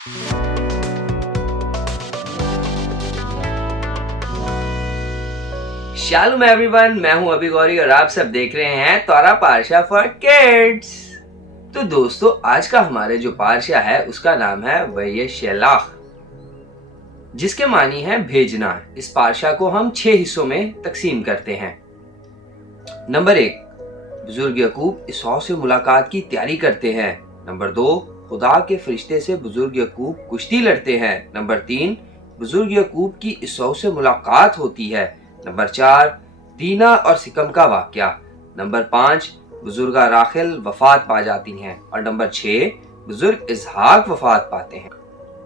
शालूम everyone, मैं हूं अभी गौरी और आप सब देख रहे हैं तोरा पारशा फॉर किड्स। तो दोस्तों, आज का हमारे जो पारशा है उसका नाम है वयशेलाख, जिसके मानी है भेजना। इस पारशा को हम 6 हिस्सों में तकसीम करते हैं। नंबर 1, बुजुर्ग याकूब ईसा से मुलाकात की तैयारी करते हैं। नंबर 2, खुदा के फरिश्ते से बुजुर्ग याकूब कुश्ती लड़ते हैं। नंबर 3, बुजुर्ग याकूब की ईसा से मुलाकात होती है। नंबर 4, दीना और सिकम का वाकया। नंबर 5, बुजुर्गा राखिल वफात पा जाती हैं। और नंबर 6, बुजुर्ग इसहाक वफात पाते हैं।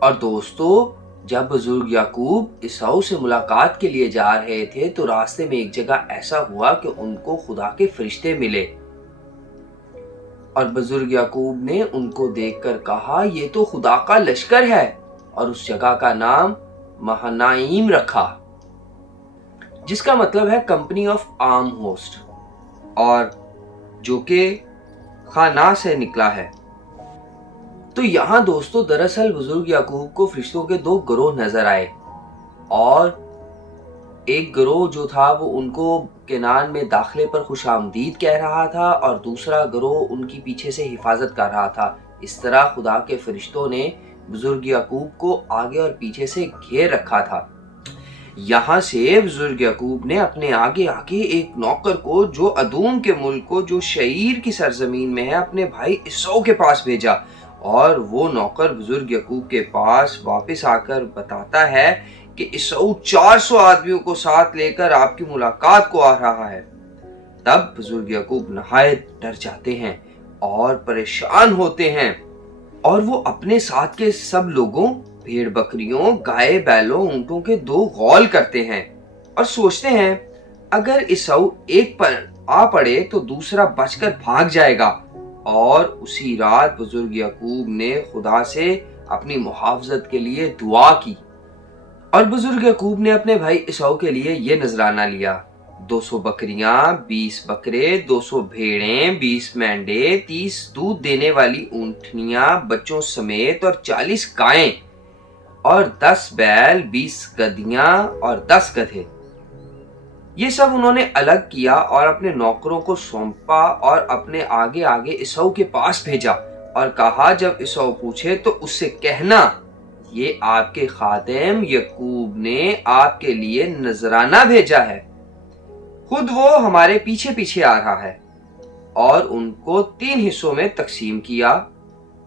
और दोस्तों, जब बुजुर्ग याकूब ईसा से मुलाकात के लिए जा रहे थे तो रास्ते में एक जगह ऐसा हुआ कि उनको खुदा के फरिश्ते मिले और बुजुर्ग याकूब ने उनको देखकर कहा, ये तो खुदा का लश्कर है, और उस जगह का नाम महनाईम रखा, जिसका मतलब है कंपनी ऑफ आर्म होस्ट, और जो कि खाना से निकला है। तो यहाँ दोस्तों, दरअसल बुजुर्ग याकूब को फरिश्तों के 2 गिरोह नजर आए, और एक गिरोह जो था वो उनको केनान में दाखिले पर खुशामदीद कह रहा था और दूसरा गिरोह उनकी पीछे से हिफाजत कर रहा था। इस तरह खुदा के फरिश्तों ने बुजुर्ग याकूब को आगे और पीछे से घेर रखा था। यहाँ से बुजुर्ग याकूब ने अपने आगे आगे एक नौकर को, जो अदूम के मुल्क को, जो शईर की सरजमीन में है, अपने भाई ईसा के पास भेजा। और वो नौकर बुजुर्ग याकूब के पास वापस आकर बताता है कि ईसा 400 आदमियों को साथ लेकर आपकी मुलाकात को आ रहा है। तब बुजुर्ग याकूब नहायत डर जाते हैं और परेशान होते हैं, और वो अपने साथ के सब लोगों, भेड़ बकरियों, गाय बैलों, ऊंटों के 2 गौल करते हैं और सोचते हैं अगर ईसा एक पर आ पड़े तो दूसरा बचकर भाग जाएगा। और उसी रात बुजुर्ग याकूब ने खुदा से अपनी मुहाफजत के लिए दुआ की, और बुजुर्ग याकूब ने अपने भाई ईसा के लिए ये नजराना लिया: 200 बकरियां, 20 बकरे, 200 भेड़ें, 20 मेंढे, 30 दूध देने वाली ऊंटनियां बच्चों समेत, और 40 गायें, और 10 बैल, 20 गधियां और 10 गधे। ये सब उन्होंने अलग किया और अपने नौकरों को सौंपा और अपने आगे आगे ईसा के पास भेजा और कहा, जब ईसा पूछे तो उससे कहना, ये आपके खादिम याकूब ने आपके लिए नजराना भेजा है। खुद वो हमारे पीछे पीछे आ रहा है। और उनको 3 हिस्सों में तकसीम किया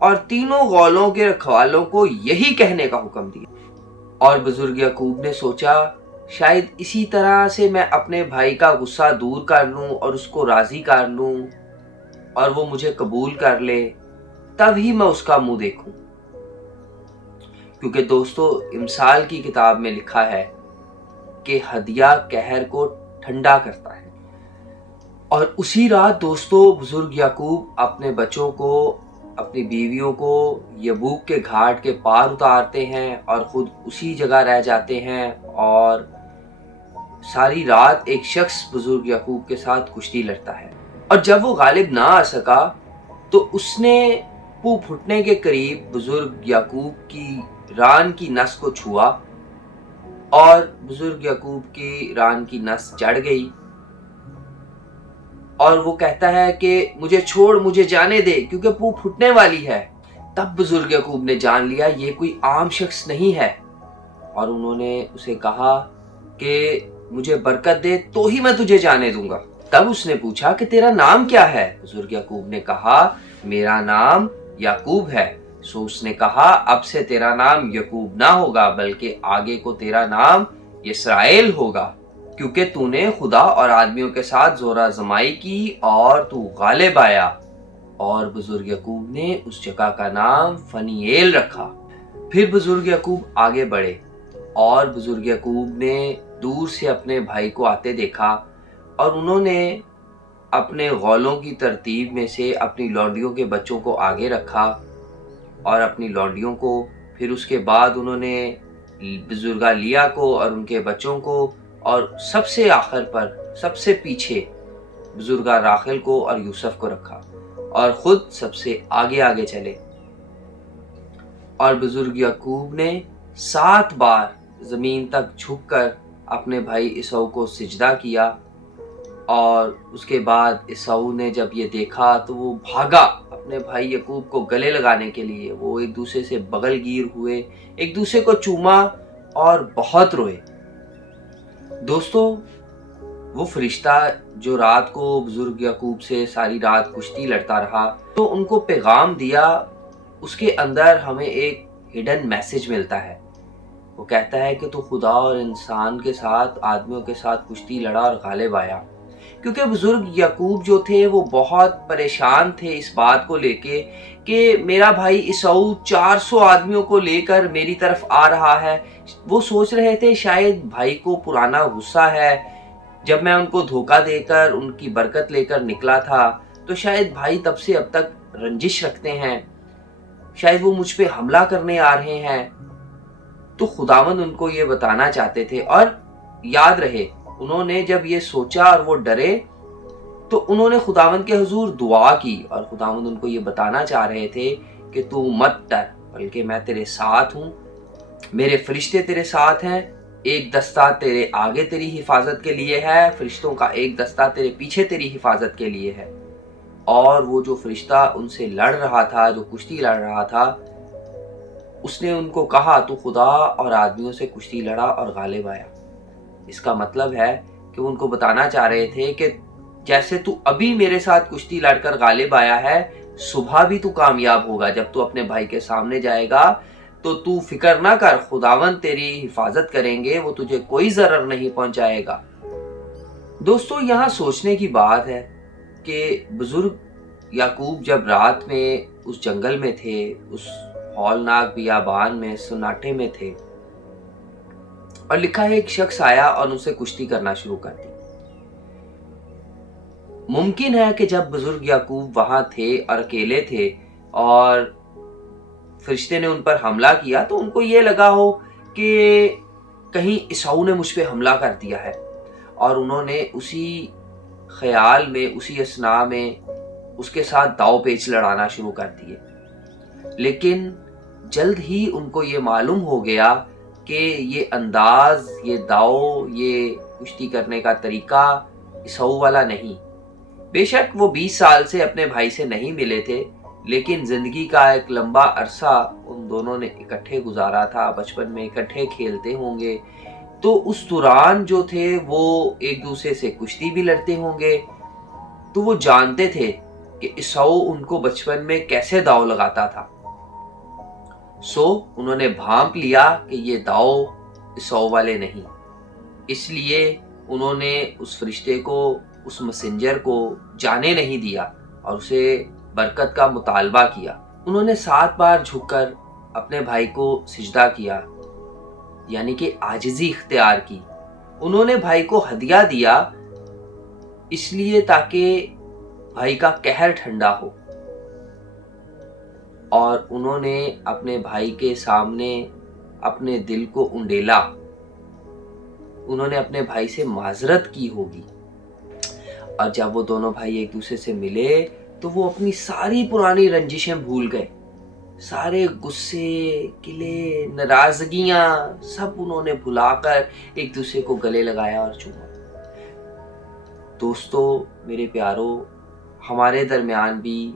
और तीनों गौलों के रखवालों को यही कहने का हुक्म दिया। और बुजुर्ग याकूब ने सोचा, शायद इसी तरह से मैं अपने भाई का गुस्सा दूर कर लूं और उसको राजी कर लूं और वो मुझे कबूल कर ले, तभी मैं उसका मुंह देखूं। क्योंकि दोस्तों, इमसाल की किताब में लिखा है कि हदिया कहर को ठंडा करता है। और उसी रात दोस्तों, बुजुर्ग याकूब अपने बच्चों को, अपनी बीवियों को यबूक के घाट के पार उतारते हैं और खुद उसी जगह रह जाते हैं। और सारी रात एक शख्स बुजुर्ग याकूब के साथ कुश्ती लड़ता है, और जब वो गालिब ना आ सका तो उसने पू फुटने के करीब बुजुर्ग याकूब की रान की नस को छुआ, और बुजुर्ग याकूब की रान की नस चढ़ गई। और वो कहता है कि मुझे छोड़, मुझे जाने दे, क्योंकि पू फुटने वाली है। तब बुजुर्ग याकूब ने जान लिया ये कोई आम शख्स नहीं है, और उन्होंने उसे कहा कि मुझे बरकत दे तो ही मैं तुझे जाने दूंगा। तब उसने पूछा कि तेरा नाम क्या है? बुजुर्ग याकूब ने कहा, मेरा नाम याकूब है। सो उसने कहा, अब से तेरा नाम याकूब ना होगा, बल्कि आगे को तेरा नाम इसराइल होगा, क्योंकि तूने खुदा और आदमियों के साथ जोरा जमाई की और तू गालिब आया। और बुजुर्ग याकूब ने उस जगह का नाम फनीएल रखा। फिर बुजुर्ग याकूब आगे बढ़े, और बुजुर्ग याकूब ने दूर से अपने भाई को आते देखा, और उन्होंने अपने गौलों की तरतीब में से अपनी लौंडियों के बच्चों को आगे रखा और अपनी लौंडियों को, फिर उसके बाद उन्होंने बुजुर्गा लिया को और उनके बच्चों को, और सबसे आखिर पर, सबसे पीछे बुजुर्गा राखिल को और यूसुफ को रखा, और खुद सबसे आगे आगे चले। और बुजुर्ग याकूब ने 7 बार ज़मीन तक झुककर अपने भाई ईसाऊ को सिजदा किया। और उसके बाद ईसाऊ ने जब ये देखा तो वो भागा अपने भाई याकूब को गले लगाने के लिए। वो एक दूसरे से बगलगीर हुए, एक दूसरे को चूमा और बहुत रोए। दोस्तों, वो फरिश्ता जो रात को बुजुर्ग याकूब से सारी रात कुश्ती लड़ता रहा, तो उनको पैगाम दिया, उसके अंदर हमें एक हिडन मैसेज मिलता है। वो कहता है कि तू खुदा और इंसान के साथ, आदमियों के साथ कुश्ती लड़ा और गालिब आया। क्योंकि बुजुर्ग याकूब जो थे वो बहुत परेशान थे इस बात को लेके कि मेरा भाई ईसाऊ 400 आदमियों को लेकर मेरी तरफ आ रहा है। वो सोच रहे थे शायद भाई को पुराना गुस्सा है, जब मैं उनको धोखा देकर उनकी बरकत लेकर निकला था तो शायद भाई तब से अब तक रंजिश रखते हैं, शायद वो मुझ पे हमला करने आ रहे हैं। तो खुदावंद उनको ये बताना चाहते थे। और याद रहे, उन्होंने जब ये सोचा और वो डरे तो उन्होंने खुदावंद के हुजूर दुआ की, और खुदावंद उनको ये बताना चाह रहे थे कि तू मत डर, बल्कि मैं तेरे साथ हूँ, मेरे फरिश्ते तेरे साथ हैं। एक दस्ता तेरे आगे तेरी हिफाजत के लिए है, फरिश्तों का एक दस्ता तेरे पीछे तेरी हिफाजत के लिए है। और वो जो फरिश्ता उनसे लड़ रहा था, जो कुश्ती लड़ रहा था, उसने उनको कहा तू खुदा और आदमियों से कुश्ती लड़ा और गालिब आया। इसका मतलब है कि वो उनको बताना चाह रहे थे कि जैसे तू अभी मेरे साथ कुश्ती लड़कर गालिब आया है, सुबह भी तू कामयाब होगा। जब तू अपने भाई के सामने जाएगा तो तू फिक्र ना कर, खुदावंद तेरी हिफाजत करेंगे, वो तुझे कोई जरर नहीं पहुंचाएगा। दोस्तों, यहाँ सोचने की बात है कि बुजुर्ग याकूब जब रात में उस जंगल में थे, उस हौलनाक बियाबान में, सन्नाटे में थे, और लिखा है एक शख्स आया और उनसे कुश्ती करना शुरू कर दी। मुमकिन है कि जब बुजुर्ग याकूब वहां थे और अकेले थे और फरिश्ते ने उन पर हमला किया तो उनको ये लगा हो कि कहीं ईसाऊ ने मुझ पे हमला कर दिया है, और उन्होंने उसी ख्याल में, उसी असना में उसके साथ दाव पेच लड़ाना शुरू कर दिए। लेकिन जल्द ही उनको ये मालूम हो गया कि ये अंदाज, ये दाव, ये कुश्ती करने का तरीका ईसाऊ वाला नहीं। बेशक वो 20 साल से अपने भाई से नहीं मिले थे, लेकिन जिंदगी का एक लंबा अरसा उन दोनों ने इकट्ठे गुजारा था, बचपन में इकट्ठे खेलते होंगे, तो उस दौरान जो थे वो एक दूसरे से कुश्ती भी लड़ते होंगे। तो वो जानते थे कि ईसाऊ उनको बचपन में कैसे दाव लगाता था। सो उन्होंने भांप लिया कि ये दाव ईसाऊ वाले नहीं। इसलिए उन्होंने उस फरिश्ते को, उस मैसेंजर को जाने नहीं दिया और उसे बरकत का मुतालबा किया। उन्होंने 7 बार झुककर अपने भाई को सिजदा किया, यानी कि आजिज़ी इख्तियार की। उन्होंने भाई को हदिया दिया इसलिए ताकि भाई का कहर ठंडा हो, और उन्होंने अपने भाई के सामने अपने दिल को उंडेला। उन्होंने अपने भाई से माजरत की होगी, और जब वो दोनों भाई एक दूसरे से मिले तो वो अपनी सारी पुरानी रंजिशें भूल गए। सारे गुस्से, किले, नाराजगियां सब उन्होंने भुलाकर एक दूसरे को गले लगाया और चूमा। दोस्तों, मेरे प्यारो, हमारे दरमियान भी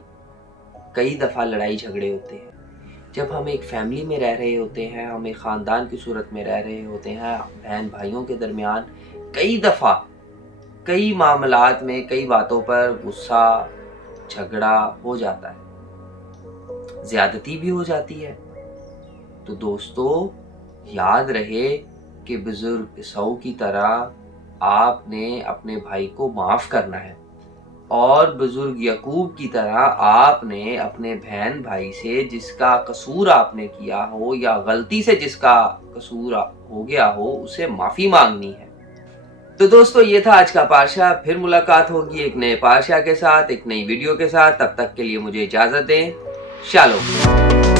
कई दफ़ा लड़ाई झगड़े होते हैं। जब हम एक फैमिली में रह रहे होते हैं, हम एक ख़ानदान की सूरत में रह रहे होते हैं, बहन भाइयों के दरमियान कई दफ़ा, कई मामलात में, कई बातों पर गुस्सा, झगड़ा हो जाता है, ज़्यादती भी हो जाती है। तो दोस्तों, याद रहे कि बुजुर्ग ईसाऊ की तरह आपने अपने भाई को माफ़ करना है, और बुजुर्ग याकूब की तरह आपने अपने बहन भाई से जिसका कसूर आपने किया हो या गलती से जिसका कसूर हो गया हो, उसे माफ़ी मांगनी है। तो दोस्तों, ये था आज का पार्शा। फिर मुलाकात होगी एक नए पार्शा के साथ, एक नई वीडियो के साथ। तब तक के लिए मुझे इजाज़त दें। शालोम।